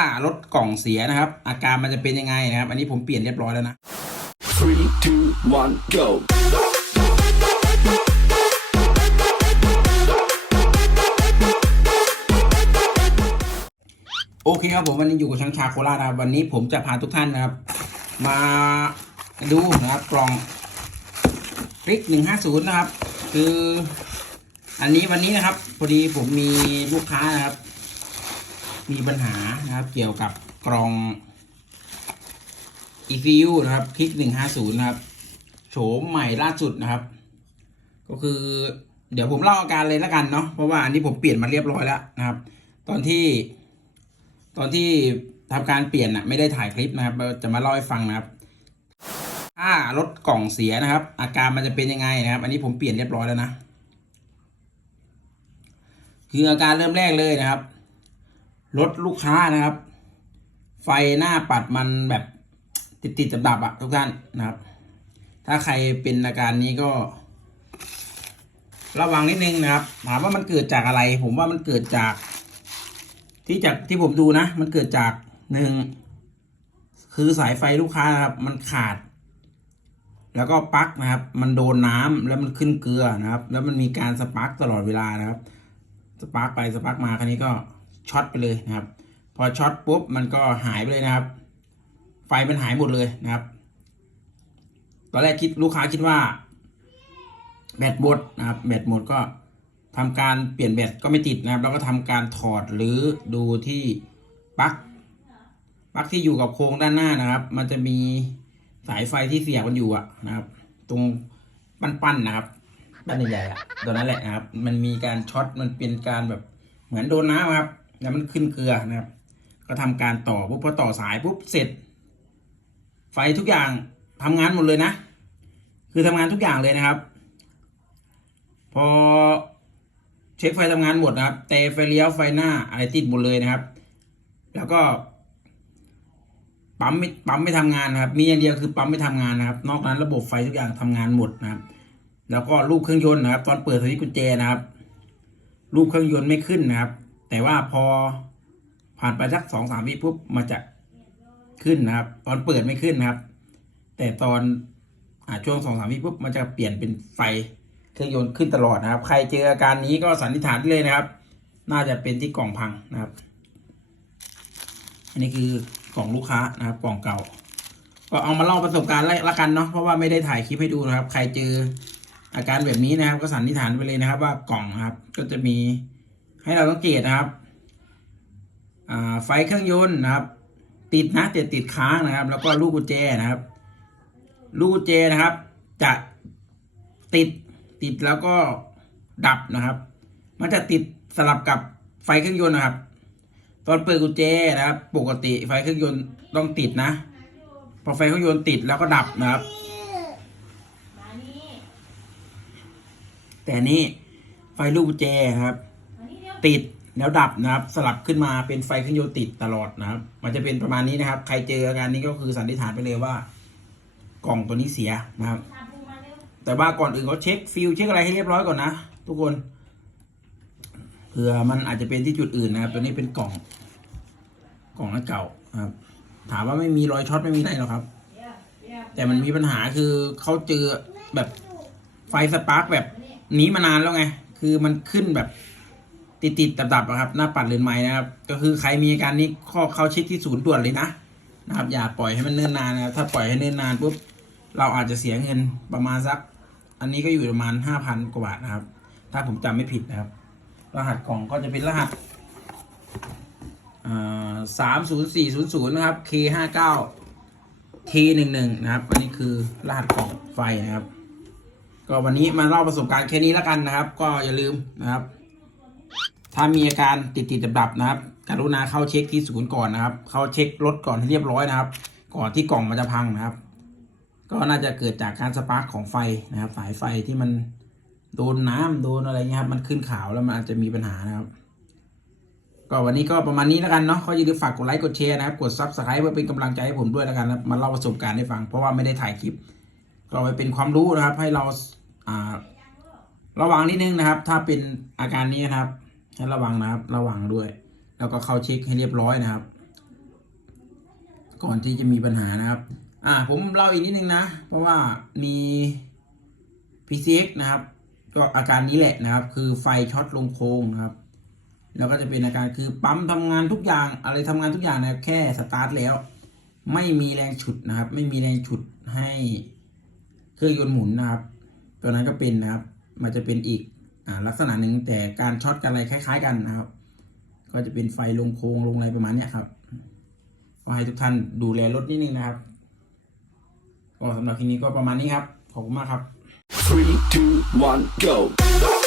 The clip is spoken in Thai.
ารถกล่องเสียนะครับ อาการมันจะเป็นยังไงนะครับ อันนี้ผมเปลี่ยนเรียบร้อยแล้วนะ Three, two, one, go. โอเคครับผมวันนี้อยู่กับช่างชาโคราชนะครับวันนี้ผมจะพาทุกท่านนะครับ มาดูนะครับกล่องริกหนึ่งห้าศูนย์นะครับ คือ อันนี้วันนี้นะครับพอดีผมมีลูกค้านะครับ มีปัญหานะครับ เกี่ยวกับกล่อง ECU นะครับ คลิกหนึ่งห้าศูนย์นะครับโฉมใหม่ล่าสุดนะครับ ก็คือเดี๋ยวผมเล่าอาการเลยล้วกันเนาะเพราะว่าอันนี้ผมเปลี่ยนมาเรียบร้อยแล้วนะครับ ตอนที่ ตอนที่ทำการเปลี่ยนน่ะไม่ได้ถ่ายคลิปนะครับ จะมาเล่าให้ฟังนะครับ ถ้ารถกล่องเสียนะครับ อาการมันจะเป็นยังไงนะครับ อันนี้ผมเปลี่ยนเรียบร้อยแล้วนะ คืออาการเริ่มแรกเลยนะครับ รถลูกค้านะครับ ไฟหน้าปัดมันแบบติดติดดับดับๆอะทุกท่านนะครับ ถ้าใครเป็นอาการนี้ก็ ระวังนิดนึงนะครับถามว่ามันเกิดจากอะไร ผมว่ามันเกิดจาก ที่จากที่ผมดูนะ มันเกิดจากหนึ่งคือสายไฟลูกค้านะครับ มันขาด แล้วก็ปลั๊กนะครับ มันโดนน้ำแล้วมันขึ้นเกลือนะครับ แล้วมันมีการสปาร์กตลอดเวลานะครับ สปาร์กไปสปาร์กมาคราวนี้ก็ ช็อตไปเลยนะครับ พอช็อตปุ๊บมันก็หายไปเลยนะครับ ไฟมันหายหมดเลยนะครับ ตอนแรกคิดลูกค้าคิดว่าแบตหมดนะครับแบตหมดก็ทำการเปลี่ยนแบตก็ไม่ติดนะครับแล้วก็ทำการถอดหรือดูที่ปลั๊กปลั๊กที่อยู่กับโครงด้านหน้านะครับ มันจะมีสายไฟที่เสียบมันอยู่อะนะครับ ตรงปั้นๆนะครับปั้นใหญ่ๆอะตัวนั้นแหละนะครับ มันมีการช็อตมันเป็นการแบบเหมือนโดนน้ำครับ แล้วมันขึ้นเกลือนะครับ ก็ทำการต่อปุ๊บพอต่อสายปุ๊บเสร็จ ไฟทุกอย่างทำงานหมดเลยนะ คือทำงานทุกอย่างเลยนะครับ พอเช็คไฟทำงานหมดนะครับแต่ไฟเลี้ยวไฟหน้าอะไรติดหมดเลยนะครับ แล้วก็ปั๊มไม่ปั๊มไม่ทำงานนะครับ มีอย่างเดียวคือปั๊มไม่ทำงานนะครับ นอกนั้นระบบไฟทุกอย่างทำงานหมดนะครับ แล้วก็รูปเครื่องยนต์นะครับ ตอนเปิดสวิตช์กุญแจนะครับรูปเครื่องยนต์ไม่ขึ้นนะครับ แต่ว่าพอผ่านไปสักสองสามวิปุ๊บมันจะขึ้นนะครับ ตอนเปิดไม่ขึ้นนะครับ แต่ตอนอช่วงสองสามวิปุ๊บมันจะเปลี่ยนเป็นไฟเครื่องยนต์ขึ้นตลอดนะครับ ใครเจออาการนี้ก็สันนิษฐานได้เลยนะครับ น่าจะเป็นที่กล่องพังนะครับ อันนี้คือกล่องลูกค้านะครับ กล่องเก่า ก็เอามาเล่าประสบการณ์ละกันเนาะเพราะว่าไม่ได้ถ่ายคลิปให้ดูนะครับ ใครเจออาการแบบนี้นะครับ ก็สันนิษฐานไปเลยนะครับ ว่ากล่องนะครับ ก็จะมี ให้เราสังเกตนะครับไฟเครื่องยนต์นะครับ ติดนะแต่ติดค้างนะครับ แล้วก็ลูกกุญแจนะครับ ลูกกุญแจนะครับ จะติดติดแล้วก็ดับนะครับ มันจะติดสลับกับไฟเครื่องยนต์นะครับ ตอนเปิดกุญแจนะครับ ปกติไฟเครื่องยนต์ต้องติดนะพอไฟเครื่องยนต์ติดแล้วก็ดับนะครับ แต่นี่ไฟลูกกุญแจนะครับ ติดแล้วดับนะครับ สลับขึ้นมาเป็นไฟเครื่องยนต์ติดตลอดนะครับ มันจะเป็นประมาณนี้นะครับ ใครเจออาการนี้ก็คือสันนิษฐานไปเลยว่า กล่องตัวนี้เสียนะครับ แต่ว่าก่อนอื่นเขาเช็คฟิลเช็คอะไรให้เรียบร้อยก่อนนะทุกคนเผื่อมันอาจจะเป็นที่จุดอื่นนะครับ ตัวนี้เป็นกล่อง กล่องนั้นเก่าครับ ถามว่าไม่มีรอยช็อตไม่มีอะไรหรอกครับ แต่มันมีปัญหาคือเขาเจอแบบไฟสปาร์กแบบนี้มานานแล้วไง คือมันขึ้นแบบ ติดติดดับดับๆอะครับ หน้าปัดเลนไม้นะครับ ก็คือใครมีอาการนี้ข้อเข้าเช็คที่ศูนย์ด่วนเลยนะนะครับ อย่าปล่อยให้มันเนิ่นนานนะครับถ้าปล่อยให้เนิ่นนานปุ๊บเราอาจจะเสียเงินประมาณสัก อันนี้ก็อยู่ประมาณห้าพันกว่าบาทนะครับ ถ้าผมจำไม่ผิดนะครับ รหัสกล่องก็จะเป็นรหัสสามศูนย์สี่ศูนย์ศูนย์นะครับ K ห้าเก้า T หนึ่งหนึ่งนะครับ อันนี้คือรหัสกล่องไฟนะครับ ก็วันนี้มาเล่าประสบการณ์แค่นี้แล้วกันนะครับ ก็อย่าลืมนะครับ ถ้ามีอาการติดติดดับๆนะครับกรุณาเข้าเช็คที่ศูนย์ก่อนนะครับ เข้าเช็ครถก่อนให้เรียบร้อยนะครับ ก่อนที่กล่องมันจะพังนะครับ ก็น่าจะเกิดจากการสปาร์กของไฟนะครับ สายไฟที่มันโดนน้ำโดนอะไรเงี้ยครับมันขึ้นขาวแล้วมันอาจจะมีปัญหานะครับ ก็วันนี้ก็ประมาณนี้แล้วกันเนาะก็อย่าลืมฝากกดไลค์กดแชร์นะครับ กดซับสไครป์เพื่อเป็นกำลังใจให้ผมด้วยแล้วกันนะมาเล่าประสบการณ์ให้ฟังเพราะว่าไม่ได้ถ่ายคลิป ก็ไว้เป็นความรู้นะครับ ให้เราอ่าระวังนิดนึงนะครับ ถ้าเป็นอาการนี้นะครับ ให้ระวังนะครับ ระวังด้วย แล้วก็เข้าเช็คให้เรียบร้อยนะครับ ก่อนที่จะมีปัญหานะครับ อ่าผมเล่าอีกนิดนึงนะ เพราะว่ามี PCX นะครับก็อาการนี้แหละนะครับ คือไฟช็อตลงโครงนะครับ แล้วก็จะเป็นอาการคือปั๊มทำงานทุกอย่างอะไรทำงานทุกอย่างนะครับแค่สตาร์ทแล้ว ไม่มีแรงฉุดนะครับ ไม่มีแรงฉุดให้เครื่องยนต์หมุนนะครับ ตัวนั้นก็เป็นนะครับ มันจะเป็นอีก ลักษณะหนึ่งแต่การช็อตกันอะไรคล้าย ๆ กันนะครับ ก็จะเป็นไฟลงโค้งลงอะไรประมาณเนี้ยครับก็ให้ทุกท่านดูแลรถนิดนึงนะครับก็สำหรับคลิปนี้ก็ประมาณนี้ครับขอบคุณมากครับ Three, two, one, go.